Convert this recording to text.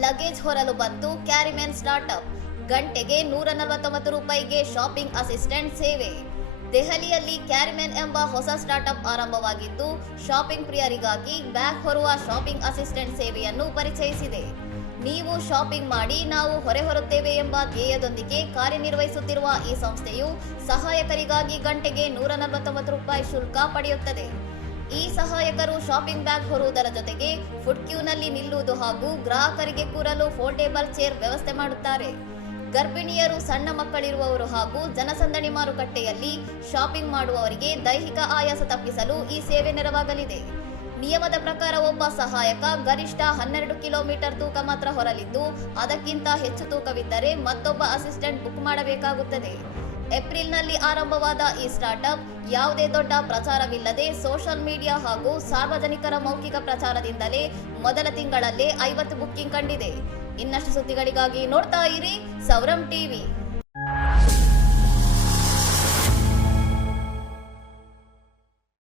Luggage ಹೊರಲು ಬಂತು ಕ್ಯಾರಿಮ್ಯಾನ್ startup. ಗಂಟೆಗೆ 149 ರೂಪಾಯಿಗೆ ಶಾಪಿಂಗ್ ಅಸಿಸ್ಟೆಂಟ್ ಸೇವೆ. ದೆಹಲಿಯಲ್ಲಿ ಕ್ಯಾರಿಮ್ಯಾನ್ ಎಂಬ ಹೊಸ ಸ್ಟಾರ್ಟ್ಅಪ್ ಆರಂಭವಾಗಿದ್ದು, ಶಾಪಿಂಗ್ ಪ್ರಿಯರಿಗಾಗಿ ಬ್ಯಾಗ್ ಹೊರುವ ಶಾಪಿಂಗ್ ಅಸಿಸ್ಟೆಂಟ್ ಸೇವೆಯನ್ನು ಪರಿಚಯಿಸಿದೆ. ನೀವು ಶಾಪಿಂಗ್ ಮಾಡಿ, ನಾವು ಹೊರೆ ಹೊರುತ್ತೇವೆ ಎಂಬ ಧ್ಯೇಯದೊಂದಿಗೆ ಕಾರ್ಯನಿರ್ವಹಿಸುತ್ತಿರುವ ಈ ಸಂಸ್ಥೆಯು ಸಹಾಯಕರಿಗಾಗಿ ಗಂಟೆಗೆ 149 ರೂಪಾಯಿ ಶುಲ್ಕ ಪಡೆಯುತ್ತದೆ. ಈ ಸಹಾಯಕರು ಶಾಪಿಂಗ್ ಬ್ಯಾಗ್ ಹೊರುವುದರ ಜೊತೆಗೆ ಫುಡ್ ಕ್ಯೂನಲ್ಲಿ ನಿಲ್ಲುವುದು ಹಾಗೂ ಗ್ರಾಹಕರಿಗೆ ಕೂರಲು ಫೋಲ್ಡೇಬಲ್ ಚೇರ್ ವ್ಯವಸ್ಥೆ ಮಾಡುತ್ತಾರೆ. ಗರ್ಭಿಣಿಯರು, ಸಣ್ಣ ಮಕ್ಕಳಿರುವವರು ಹಾಗೂ ಜನಸಂದಣಿ ಮಾರುಕಟ್ಟೆಯಲ್ಲಿ ಶಾಪಿಂಗ್ ಮಾಡುವವರಿಗೆ ದೈಹಿಕ ಆಯಾಸ ತಪ್ಪಿಸಲು ಈ ಸೇವೆ ನೆರವಾಗಲಿದೆ. ನಿಯಮದ ಪ್ರಕಾರ ಒಬ್ಬ ಸಹಾಯಕ ಗರಿಷ್ಠ 12 ಕಿಲೋಮೀಟರ್ ತೂಕ ಮಾತ್ರ ಹೊರಲಿದ್ದು, ಅದಕ್ಕಿಂತ ಹೆಚ್ಚು ತೂಕವಿದ್ದರೆ ಮತ್ತೊಬ್ಬ ಅಸಿಸ್ಟೆಂಟ್ ಬುಕ್ ಮಾಡಬೇಕಾಗುತ್ತದೆ. ಏಪ್ರಿಲ್ನಲ್ಲಿ ಆರಂಭವಾದ ಈ ಸ್ಟಾರ್ಟ್ಅಪ್ ಯಾವುದೇ ದೊಡ್ಡ ಪ್ರಚಾರವಿಲ್ಲದೆ ಸೋಷಿಯಲ್ ಮೀಡಿಯಾ ಹಾಗೂ ಸಾರ್ವಜನಿಕರ ಮೌಖಿಕ ಪ್ರಚಾರದಿಂದಲೇ ಮೊದಲ ತಿಂಗಳಲ್ಲೇ 50 ಬುಕ್ಕಿಂಗ್ ಕಂಡಿದೆ. ಇನ್ನಷ್ಟು ಸುದ್ದಿಗಳಿಗಾಗಿ ನೋಡ್ತಾ ಇರಿ ಸೌರಂ ಟಿವಿ.